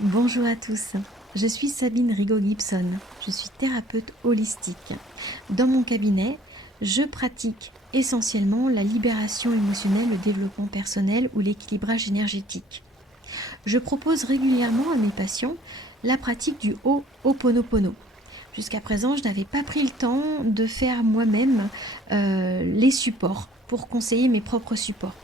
Bonjour à tous, je suis Sabine Rigaud-Gibson, je suis thérapeute holistique. Dans mon cabinet, je pratique essentiellement la libération émotionnelle, le développement personnel ou l'équilibrage énergétique. Je propose régulièrement à mes patients la pratique du Ho'oponopono. Jusqu'à présent, je n'avais pas pris le temps de faire moi-même les supports pour conseiller mes propres supports.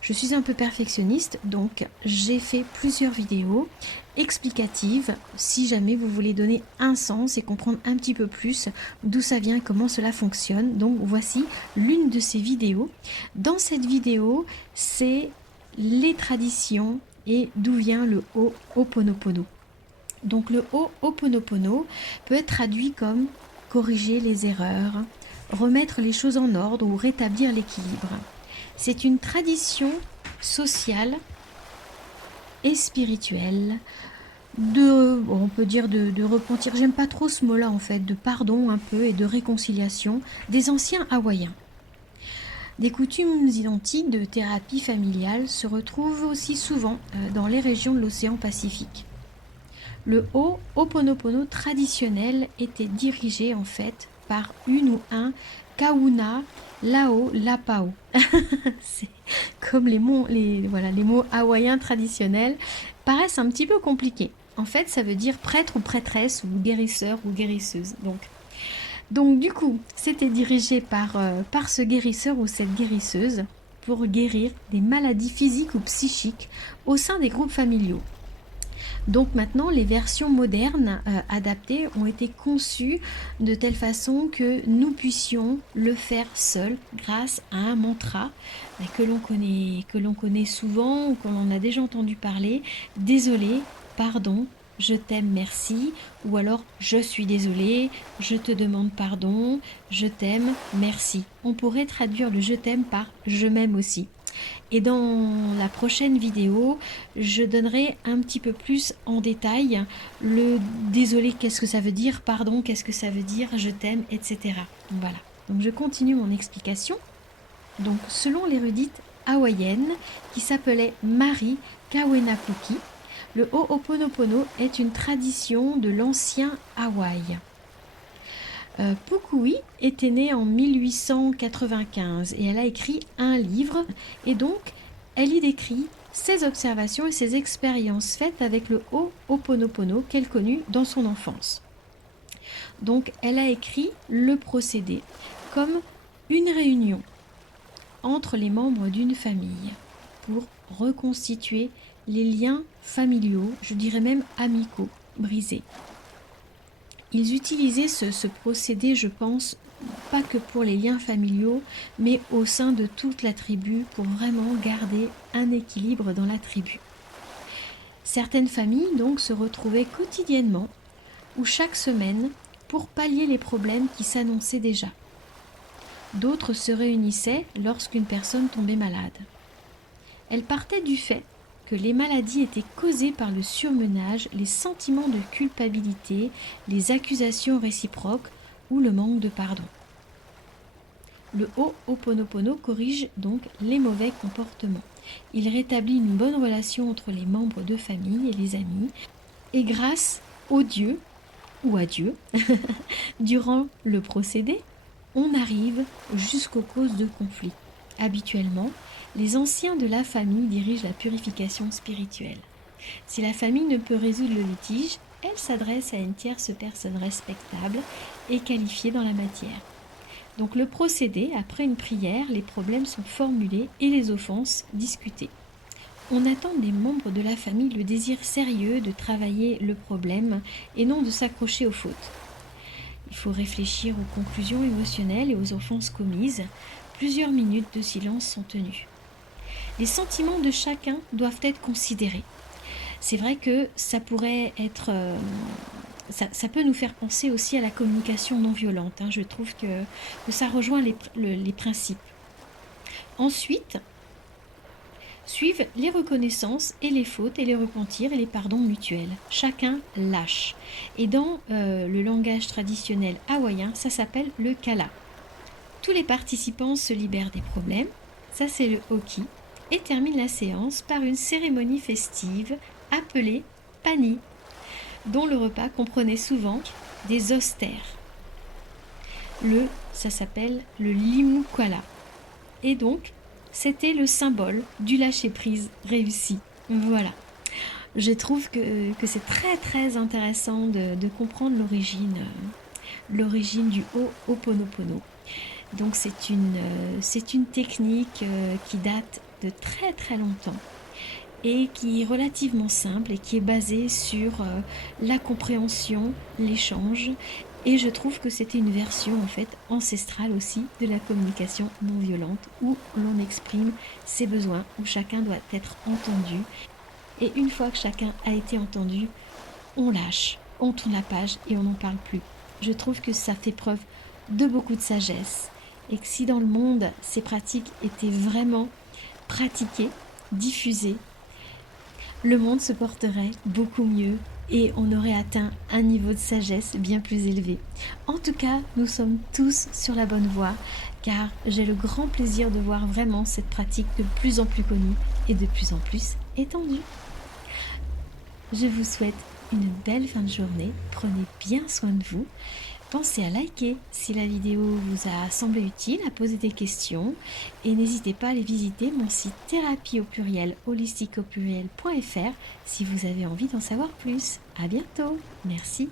Je suis un peu perfectionniste, donc j'ai fait plusieurs vidéos explicatives si jamais vous voulez donner un sens et comprendre un petit peu plus d'où ça vient et comment cela fonctionne. Donc voici l'une de ces vidéos. Dans cette vidéo, c'est les traditions et d'où vient le Ho'oponopono. Donc le Ho'oponopono peut être traduit comme corriger les erreurs, remettre les choses en ordre ou rétablir l'équilibre. C'est une tradition sociale et spirituelle on peut dire de repentir, j'aime pas trop ce mot-là en fait, de pardon un peu et de réconciliation des anciens Hawaïens. Des coutumes identiques de thérapie familiale se retrouvent aussi souvent dans les régions de l'océan Pacifique. Le Ho'oponopono traditionnel était dirigé en fait par une ou un Kauna Lao Lapao. C'est comme les mots hawaïens traditionnels paraissent un petit peu compliqués. En fait, ça veut dire prêtre ou prêtresse ou guérisseur ou guérisseuse. Donc du coup, c'était dirigé par ce guérisseur ou cette guérisseuse pour guérir des maladies physiques ou psychiques au sein des groupes familiaux. Donc maintenant, les versions modernes adaptées ont été conçues de telle façon que nous puissions le faire seuls grâce à un mantra que l'on connaît souvent ou qu'on en a déjà entendu parler. Désolé, pardon, je t'aime, merci. Ou alors, je suis désolé, je te demande pardon, je t'aime, merci. On pourrait traduire le je t'aime par je m'aime aussi. Et dans la prochaine vidéo, je donnerai un petit peu plus en détail le désolé, qu'est-ce que ça veut dire, pardon, qu'est-ce que ça veut dire, je t'aime, etc. Donc voilà. Donc je continue mon explication. Donc selon l'érudite hawaïenne qui s'appelait Marie Kawenapuki, le Ho'oponopono est une tradition de l'ancien Hawaï. Pukui était née en 1895 et elle a écrit un livre et donc elle y décrit ses observations et ses expériences faites avec le Ho'oponopono qu'elle connut dans son enfance. Donc elle a écrit le procédé comme une réunion entre les membres d'une famille pour reconstituer les liens familiaux, je dirais même amicaux, brisés. Ils utilisaient ce procédé, je pense, pas que pour les liens familiaux, mais au sein de toute la tribu pour vraiment garder un équilibre dans la tribu. Certaines familles donc se retrouvaient quotidiennement ou chaque semaine pour pallier les problèmes qui s'annonçaient déjà. D'autres se réunissaient lorsqu'une personne tombait malade. Elles partaient du fait que les maladies étaient causées par le surmenage, les sentiments de culpabilité, les accusations réciproques ou le manque de pardon. Le Ho'oponopono corrige donc les mauvais comportements. Il rétablit une bonne relation entre les membres de famille et les amis, et grâce au Dieu, ou à Dieu, durant le procédé, on arrive jusqu'aux causes de conflits. Habituellement, les anciens de la famille dirigent la purification spirituelle. Si la famille ne peut résoudre le litige, elle s'adresse à une tierce personne respectable et qualifiée dans la matière. Donc le procédé, après une prière, les problèmes sont formulés et les offenses discutées. On attend des membres de la famille le désir sérieux de travailler le problème et non de s'accrocher aux fautes. Il faut réfléchir aux conclusions émotionnelles et aux offenses commises. Plusieurs minutes de silence sont tenues. Les sentiments de chacun doivent être considérés. C'est vrai que ça pourrait être... ça peut nous faire penser aussi à la communication non violente. Je trouve que ça rejoint les principes. Ensuite, suivent les reconnaissances et les fautes et les repentirs et les pardons mutuels. Chacun lâche. Et dans le langage traditionnel hawaïen, ça s'appelle le kala. Tous les participants se libèrent des problèmes, ça c'est le hoki, et terminent la séance par une cérémonie festive appelée pani, dont le repas comprenait souvent des austères. Ça s'appelle le limukwala. Et donc, c'était le symbole du lâcher-prise réussi. Voilà. Je trouve que c'est très très intéressant de comprendre l'origine du Ho'oponopono. Donc c'est une technique qui date de très très longtemps et qui est relativement simple et qui est basée sur la compréhension, l'échange. Et je trouve que c'était une version en fait ancestrale aussi de la communication non violente où l'on exprime ses besoins, où chacun doit être entendu. Et une fois que chacun a été entendu, on lâche, on tourne la page et on n'en parle plus. Je trouve que ça fait preuve de beaucoup de sagesse et que si dans le monde ces pratiques étaient vraiment pratiquées, diffusées, le monde se porterait beaucoup mieux et on aurait atteint un niveau de sagesse bien plus élevé. En tout cas, nous sommes tous sur la bonne voie car j'ai le grand plaisir de voir vraiment cette pratique de plus en plus connue et de plus en plus étendue. Je vous souhaite une belle fin de journée, prenez bien soin de vous. Pensez à liker si la vidéo vous a semblé utile, à poser des questions et n'hésitez pas à aller visiter mon site thérapie-holistique-au-pluriel.fr si vous avez envie d'en savoir plus. À bientôt, merci.